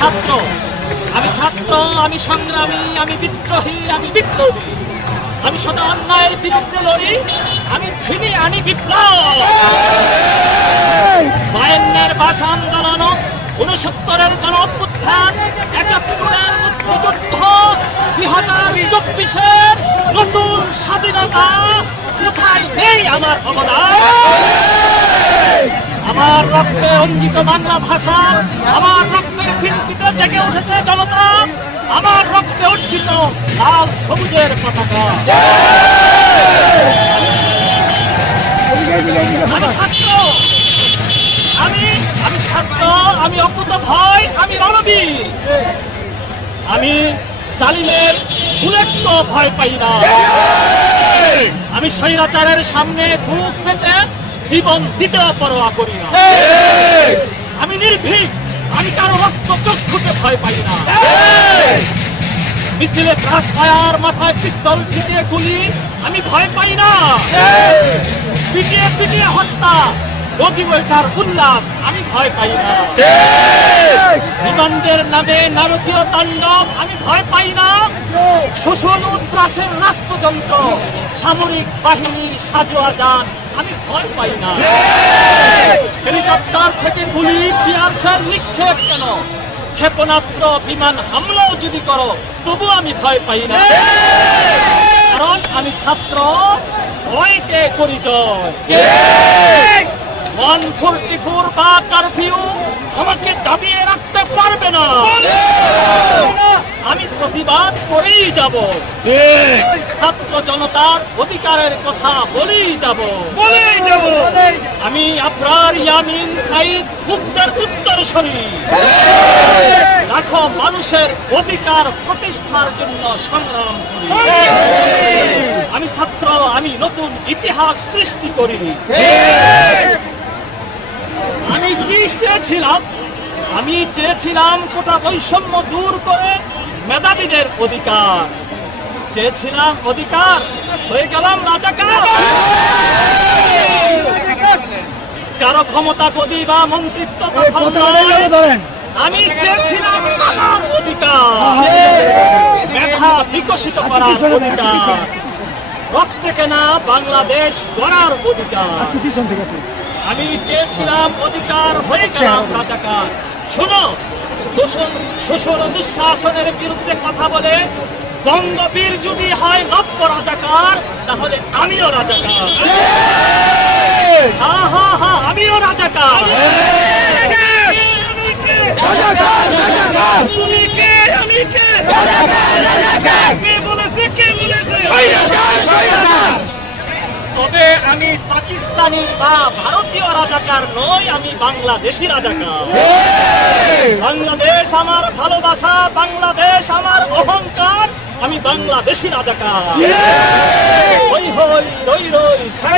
ছাত্র। আমি ছাত্র, আমি সংগ্রামী, আমি বিদ্রোহী, আমি বিপ্লবী। আমি সদা অন্যায়ের বিরুদ্ধে লড়ি, আমি ছিনি আনি বিপ্লব। বায়ান্নের ভাষা আন্দোলন উনসত্তরের গণ অভ্যুত্থান চব্বিশের নতুন স্বাধীনতা কোথায় নেই আমার অবদান? আমার রক্তে অঙ্কিত বাংলা ভাষা, আমার রক্তের ফিনকিতে জেগে উঠেছে জনতা, আমার রক্তে অর্জিত লাল সবুজের পতাকা। আমি আমি ছাত্র আমি অকুত ভয়, আমি রণবীর আমি জালিমের বুলেট ভয় পাই না। আমি স্বৈরাচারের সামনে বুক পেতে জীবন দিতে পরোয়া করি না। আমি নির্ভীক আমি কারও রক্ত চক্ষুকে ভয় পাই না। মিছিলে ক্রাশ ফায়ার মাথায় পিস্তল ছিটিয়ে গুলি আমি ভয় পাই না। পিটিয়ে পিটিয়ে হত্যা নদী বৈঠার উল্লাস আমি ভয় পাই না। রিমান্ডের নামে নারকীয় তাণ্ডব, আমি ভয় পাই না। শোষণ উত্রাসের রাষ্ট্রযন্ত্র, সামরিক বাহিনীর সাজোয়া যান, আমি ভয় পাই না। হেলিকপ্টার থেকে গুলি, পিয়ারসার নিক্ষেপ কেন? ক্ষেপণাস্ত্র, বিমান হামলাও যদি করো, তবু আমি ভয় পাই না। কারণ আমি ছাত্র, ভয়কে করি জয়। ওয়ান ফোরটি কারফিউ আমাকে দাবিয়ে রাখতে পারবে না। আমি প্রতিবাদ করেই যাব। ছাত্র জনতার অধিকারের কথা বলেই যাব। বলেই যাব আমি আবরার ইয়ামিন সাইদ মুক্তার উত্তরসূরি। রাখো মানুষের অধিকার প্রতিষ্ঠার জন্য সংগ্রাম আমি ছাত্র, আমি নতুন ইতিহাস সৃষ্টি করি। চেয়েছিলাম আমি চেয়েছিলাম কোটা বৈষম্য দূর করে মেধাবীদের অধিকার চেয়েছিলাম অধিকার হয়ে গেলাম রাজাকার কারও ক্ষমতা গদি বা মন্ত্রিত্ব আমি চেয়েছিলাম আমার অধিকার মেধা বিকশিত করার অধিকার রক্তে কেনা বাংলাদেশ গড়ার অধিকার আমি চেয়েছিলাম অধিকার হয়ে গেলাম রাজাকার। শোনো দোষণ শোষণ দুঃশাসনের বিরুদ্ধে কথা বলে বঙ্গবীর যদি হয় নব্য রাজাকার তাহলে আমিও রাজাকার। হ্যাঁ হ্যাঁ হ্যাঁ আমিও রাজাকার। তুমি কে আমি কে? কে বলেছে কে বলেছে? তবে আমি পাকিস্তানি বা ভারতীয় রাজাকার নই আমি বাংলাদেশি রাজাকার। বাংলাদেশ আমার ভালোবাসা বাংলাদেশ আমার অহংকার আমি বাংলাদেশি রাজাকার। হই হই রই রই শেখ